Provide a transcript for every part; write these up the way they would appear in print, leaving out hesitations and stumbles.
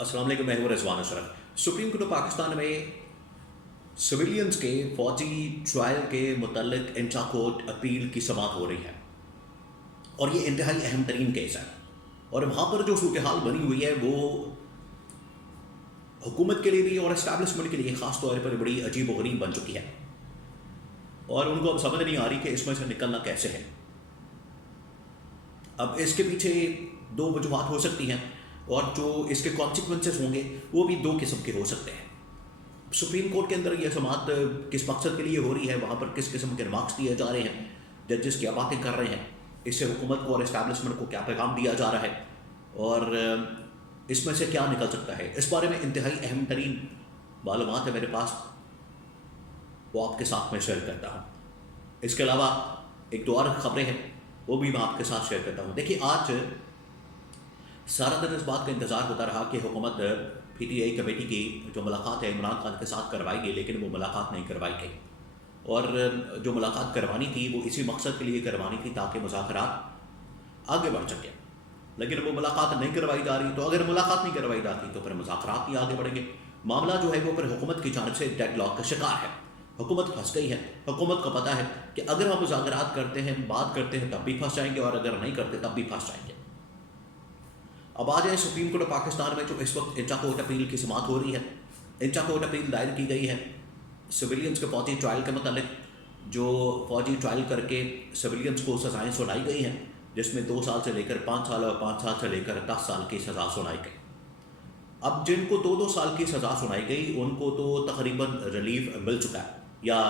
अस्सलाम वालेकुम, मैं हूं Rizwan Ashraf. Supreme court of Pakistan में सिविलियंस के फौजी ट्रायल के मुतल्लिक इंट्रा कोर्ट अपील की समाअत हो रही है और ये इंतहाई अहम तरीन केस है। और वहाँ पर जो सूरत हाल बनी हुई है वो हुकूमत के लिए भी और इस्टेब्लिशमेंट के लिए ख़ास तौर पर बड़ी अजीब व गरीब बन चुकी है और उनको अब समझ नहीं आ रही कि इसमें से निकलना कैसे है। अब इसके पीछे दो वजूहात हो सकती हैं और जो इसके कॉन्सिक्वेंसेस होंगे वो भी दो किस्म के हो सकते हैं। सुप्रीम कोर्ट के अंदर यह समाअत किस मकसद के लिए हो रही है, वहाँ पर किस किस्म के रिमार्क्स दिए जा रहे हैं, जजेस क्या बातें कर रहे हैं, इससे हुकूमत को और इस्टेब्लिशमेंट को क्या पैगाम दिया जा रहा है और इसमें से क्या निकल सकता है, इस बारे में इंतहाई अहम तरीन मालूमात है मेरे पास, वो आपके साथ में शेयर करता हूँ। इसके अलावा एक दो और ख़बरें हैं वो भी मैं आपके साथ शेयर करता हूँ। देखिए, आज सारा दिन इस बात का इंतज़ार होता रहा कि हुकूमत PTI कमेटी की जो मुलाकात है इमरान खान के साथ करवाई गई, लेकिन वो मुलाकात नहीं करवाई गई। और जो मुलाकात करवानी थी वो इसी मकसद के लिए करवानी थी ताकि मुज़ाकरात आगे बढ़ सकें, लेकिन वो मुलाकात नहीं करवाई जा रही। तो अगर मुलाकात नहीं करवाई जाती तो फिर मुज़ाकरात नहीं आगे बढ़ेंगे। मामला जो है वो फिर हुकूमत की जानिब से डेडलॉक का शिकार है। हुकूमत फंस गई है। हुकूमत को पता है कि अगर हम मुज़ाकरात करते हैं, बात करते हैं, तब भी फंस जाएंगे और अगर नहीं करते तब भी फंस जाएंगे। अब आ जाए सुप्रीम कोर्ट ऑफ पाकिस्तान में जो इस वक्त इंट्रा कोर्ट अपील की समाअत हो रही है। इंट्रा कोर्ट अपील दायर की गई है सिविलियंस के फौजी ट्रायल के मतलब, जो फौजी ट्रायल करके सिविलियंस को सज़ाएँ सुनाई गई हैं, जिसमें 2 साल से लेकर 5 साल और 5 साल से लेकर 10 साल की सज़ा सुनाई गई। अब जिनको 2-2 साल की सज़ा सुनाई गई उनको तो तकरीबन रिलीफ मिल चुका है या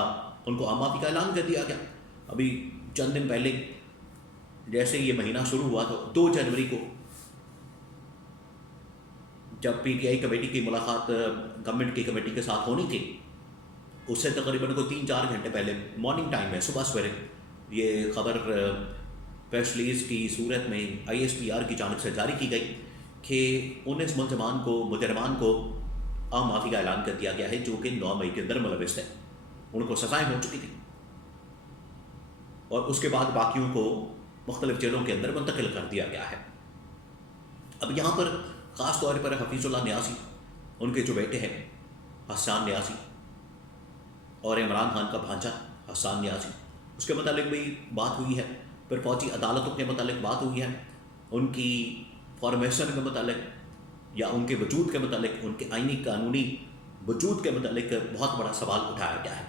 उनको माफ़ी का ऐलान कर दिया गया। अभी चंद दिन पहले जैसे ये महीना शुरू हुआ तो 2 जनवरी को जब PTI कमेटी की मुलाकात गवर्नमेंट की कमेटी के साथ होनी थी, उससे तकरीबन को 3-4 घंटे पहले मॉर्निंग टाइम में सुबह सवेरे ये ख़बर प्रेस रिलीज़ की सूरत में ISPR की जानिब से जारी की गई कि 19 मुजरमान को माफ़ी का ऐलान कर दिया गया है जो कि 9 मई के अंदर मुलविस थे। उनको सज़ाएँ हो चुकी थी और उसके बाद बाकियों को मुख्तलिफ जेलों के अंदर मुंतकिल कर दिया गया है। अब यहाँ पर ख़ास तौर पर हफीज़ुल्लाह न्यासी, उनके जो बेटे हैं हसन न्यासी और इमरान खान का भांजा हसन न्यासी, उसके मतलब भी बात हुई है। फिर फौजी अदालतों के मतलब बात हुई है, उनकी फॉर्मेशन के मतलब या उनके वजूद के मतलब, उनके आइनी कानूनी वजूद के मतलब बहुत बड़ा सवाल उठाया गया है।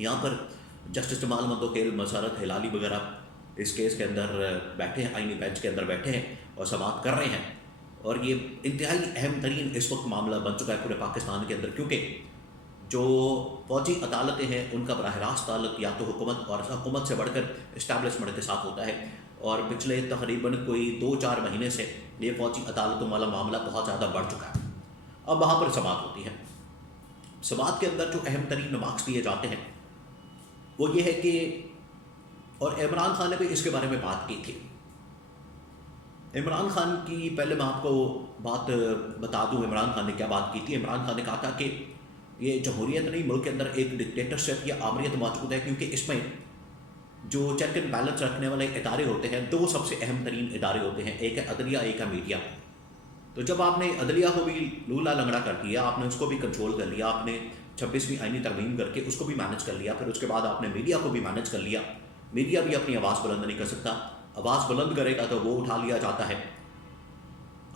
यहाँ पर जस्टिस जमाल मंदोकेल, मसरत हिलाली वगैरह इस केस के अंदर बैठे हैं, आइनी बेंच के अंदर बैठे हैं और समाअत कर रहे हैं। और ये इंतहाई अहम तरीन इस वक्त मामला बन चुका है पूरे पाकिस्तान के अंदर, क्योंकि जो फौजी अदालतें हैं उनका बराह रास्त ताल्लुक या तो हुकूमत और हुकूमत से बढ़कर इस्टेब्लिशमेंट के साथ होता है। और पिछले तकरीबन कोई 2-4 महीने से ये फौजी अदालतों वाला मामला बहुत ज़्यादा बढ़ चुका है। अब वहाँ पर समाअत होती है। समाअत के अंदर जो अहम तरीन रिमार्क्स दिए जाते हैं वो ये है कि, और इमरान खान ने भी इसके बारे में बात की थी। इमरान खान की पहले मैं आपको बात बता दूं इमरान खान ने क्या बात की थी। इमरान खान ने कहा था कि ये जमहूरियत नहीं, मुल्क के अंदर एक डिक्टेटरशिप या आमरीत मौजूद है, क्योंकि इसमें जो चेक एंड बैलेंस रखने वाले इदारे होते हैं, 2 सबसे अहम तरीन इदारे होते हैं, एक है अदलिया, एक है मीडिया। तो जब आपने अदलिया को भी लूला लंगड़ा कर दिया, आपने उसको भी कंट्रोल कर लिया, आपने 26वीं आईनी तरमीम करके उसको भी मैनेज कर लिया, फिर उसके बाद आपने मीडिया को भी मैनेज कर लिया। मीडिया भी अपनी आवाज़ बुलंद नहीं कर सकता, आवाज़ बुलंद करेगा तो वो उठा लिया जाता है,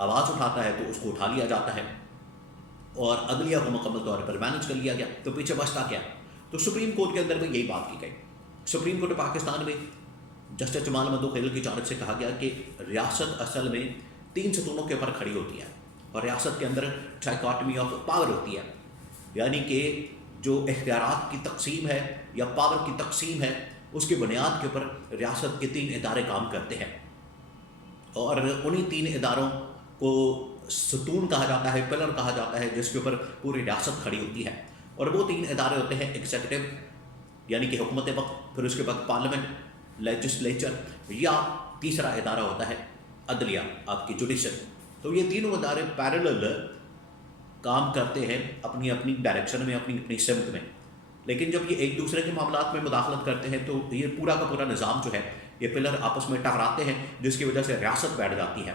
आवाज़ उठाता है तो उसको उठा लिया जाता है, और अदलिया को मुकम्मल तौर पर मैनेज कर लिया गया। तो पीछे बचता क्या? तो सुप्रीम कोर्ट के अंदर भी यही बात की गई। सुप्रीम कोर्ट पाकिस्तान में जस्टिस जमाल मंदोकेल की जानिब से कहा गया कि रियासत असल में 3 सतूनों के ऊपर खड़ी होती है और रियासत के अंदर ट्राइकॉटमी ऑफ पावर होती है, यानी कि जो इख्तियारात की तकसीम है या पावर की तकसीम है उसकी बुनियाद के ऊपर रियासत के 3 इदारे काम करते हैं और उन्हीं 3 इदारों को सतून कहा जाता है, पिलर कहा जाता है, जिसके ऊपर पूरी रियासत खड़ी होती है। और वो 3 इदारे होते हैं, एग्जीक्यूटिव यानी कि हुकूमत वक्त, फिर उसके बाद पार्लियामेंट, लेजिस्लेचर, या तीसरा इदारा होता है अदलिया, आपकी जुडिशल। तो ये तीनों इदारे पैरेलल काम करते हैं अपनी अपनी डायरेक्शन में, अपनी अपनी सिमत में। लेकिन जब ये एक दूसरे के मामलात में मुदाखलत करते हैं तो ये पूरा का पूरा निज़ाम जो है, ये पिलर आपस में टकराते हैं, जिसकी वजह से रियासत बैठ जाती है।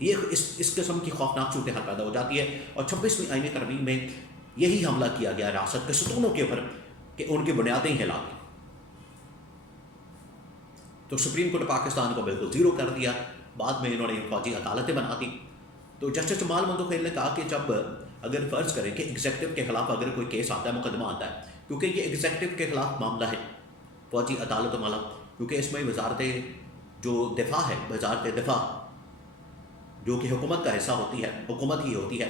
یہ اس قسم کی خوفناک صورتحال پیدا ہو جاتی ہے، اور 26ویں آئینی ترمیم میں یہی حملہ کیا گیا ریاست کے ستونوں کے اوپر کہ ان کی بنیادیں ہلا دیں. تو سپریم کورٹ پاکستان کو بالکل زیرو کر دیا. بعد میں انہوں نے فوجی عدالتیں بنا دی. تو جسٹس جمال منتخیل نے کہا کہ جب اگر فرض کریں کہ ایگزیکٹو کے خلاف اگر کوئی کیس آتا ہے، مقدمہ آتا ہے، کیونکہ یہ ایگزیکٹو کے خلاف معاملہ ہے فوجی عدالت والا، کیونکہ اس میں وزارت جو دفاع ہے، وزارت دفاع جو کہ حکومت کا حصہ ہوتی ہے، حکومت ہی ہوتی ہے،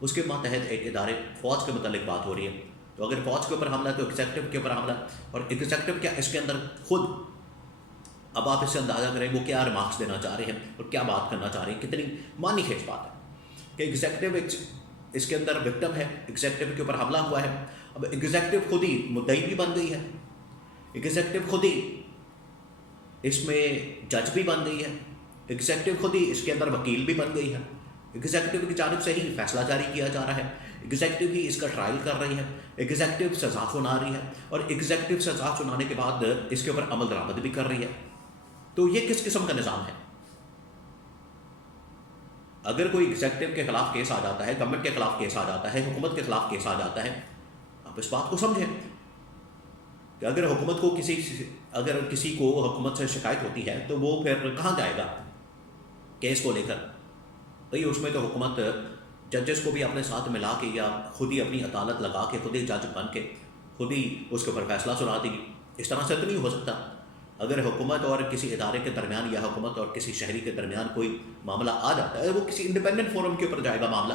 اس کے ماتحت ایک ادارے فوج کے متعلق بات ہو رہی ہے. تو اگر فوج کے اوپر حملہ ہے تو ایگزیکٹو کے اوپر حملہ، اور ایگزیکٹو کیا اس کے اندر خود، اب آپ اس سے اندازہ کریں وہ کیا ریمارکس دینا چاہ رہے ہیں اور کیا بات کرنا چاہ رہے ہیں. کتنی معنی خیز بات ہے کہ ایگزیکٹو اس کے اندر وکٹم ہے، ایگزیکٹو کے اوپر حملہ ہوا ہے. اب ایگزیکٹو خود ہی مدعی بھی بن گئی ہے، ایگزیکٹو خود ہی اس میں جج بھی بن گئی ہے، ایگزیکٹو خود ہی اس کے اندر وکیل بھی بن گئی ہے، ایگزیکٹو کی جانب سے ہی فیصلہ جاری کیا جا رہا ہے، ایگزیکٹو ہی اس کا ٹرائل کر رہی ہے، ایگزیکٹو سزا سنا رہی ہے، اور ایگزیکٹو سزا سنانے کے بعد اس کے اوپر عمل درآمد بھی کر رہی ہے. تو یہ کس قسم کا نظام ہے؟ اگر کوئی ایگزیکٹو کے خلاف کیس آ جاتا ہے، گورنمنٹ کے خلاف کیس آ جاتا ہے، حکومت کے خلاف کیس آ جاتا ہے، آپ اس بات کو سمجھیں کہ اگر حکومت کو کسی کو حکومت سے شکایت ہوتی ہے تو وہ پھر کہاں جائے گا کیس کو لے کر؟ بھئی اس میں تو حکومت ججز کو بھی اپنے ساتھ ملا کے یا خود ہی اپنی عدالت لگا کے خود ہی جج بن کے خود ہی اس کے اوپر فیصلہ سنا دے گی. اس طرح سے تو نہیں ہو سکتا. اگر حکومت اور کسی ادارے کے درمیان یا حکومت اور کسی شہری کے درمیان کوئی معاملہ آ جاتا ہے، وہ کسی انڈیپینڈنٹ فورم کے اوپر جائے گا معاملہ،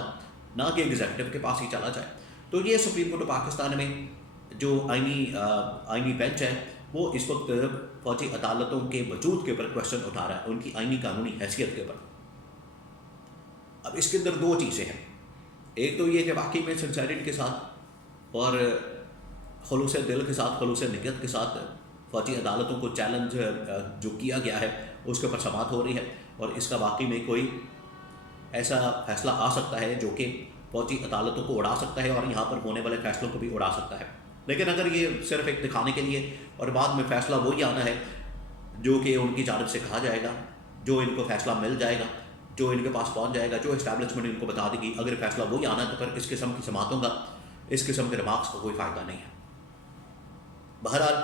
نہ کہ ایگزیکٹو کے پاس ہی چلا جائے. تو یہ سپریم کورٹ پاکستان میں جو آئینی بینچ ہے وہ اس وقت فوجی عدالتوں کے وجود کے اوپر کوشچن اٹھا رہا ہے، ان کی آئینی قانونی حیثیت کے اوپر. اب اس کے اندر دو چیزیں ہیں. ایک تو یہ کہ واقعی میں سنسیریٹی کے ساتھ اور خلوص دل کے ساتھ، خلوص نیت کے ساتھ فوجی عدالتوں کو چیلنج جو کیا گیا ہے اس کے اوپر سماعت ہو رہی ہے، اور اس کا واقعی میں کوئی ایسا فیصلہ آ سکتا ہے جو کہ فوجی عدالتوں کو اڑا سکتا ہے اور یہاں پر ہونے والے فیصلوں کو بھی اڑا سکتا ہے. لیکن اگر یہ صرف ایک دکھانے کے لیے اور بعد میں فیصلہ وہی آنا ہے جو کہ ان کی جانب سے کہا جائے گا، جو ان کو فیصلہ مل جائے گا، جو ان کے پاس پہنچ جائے گا، جو اسٹیبلشمنٹ ان کو بتا دے گی، اگر فیصلہ وہی آنا ہے تو پھر اس قسم کی سماعتوں کا، اس قسم کے ریمارکس کا کوئی فائدہ نہیں ہے. بہرحال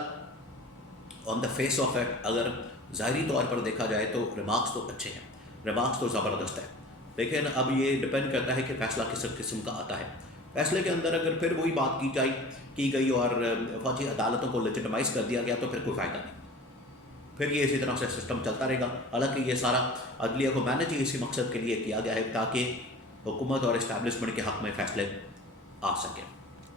آن دا فیس آف ایٹ اگر ظاہری طور پر دیکھا جائے تو ریمارکس تو اچھے ہیں، ریمارکس تو زبردست ہے، لیکن اب یہ ڈپینڈ کرتا ہے کہ فیصلہ کس قسم کا آتا ہے. فیصلے کے اندر اگر پھر وہی بات کی گئی اور فوجی عدالتوں کو لیجٹمائز کر دیا گیا تو پھر کوئی فائدہ نہیں، پھر یہ اسی طرح سے سسٹم چلتا رہے گا. حالانکہ یہ سارا عدلیہ کو مینیج ہی اسی مقصد کے لیے کیا گیا ہے تاکہ حکومت اور اسٹیبلشمنٹ کے حق میں فیصلے آ سکیں.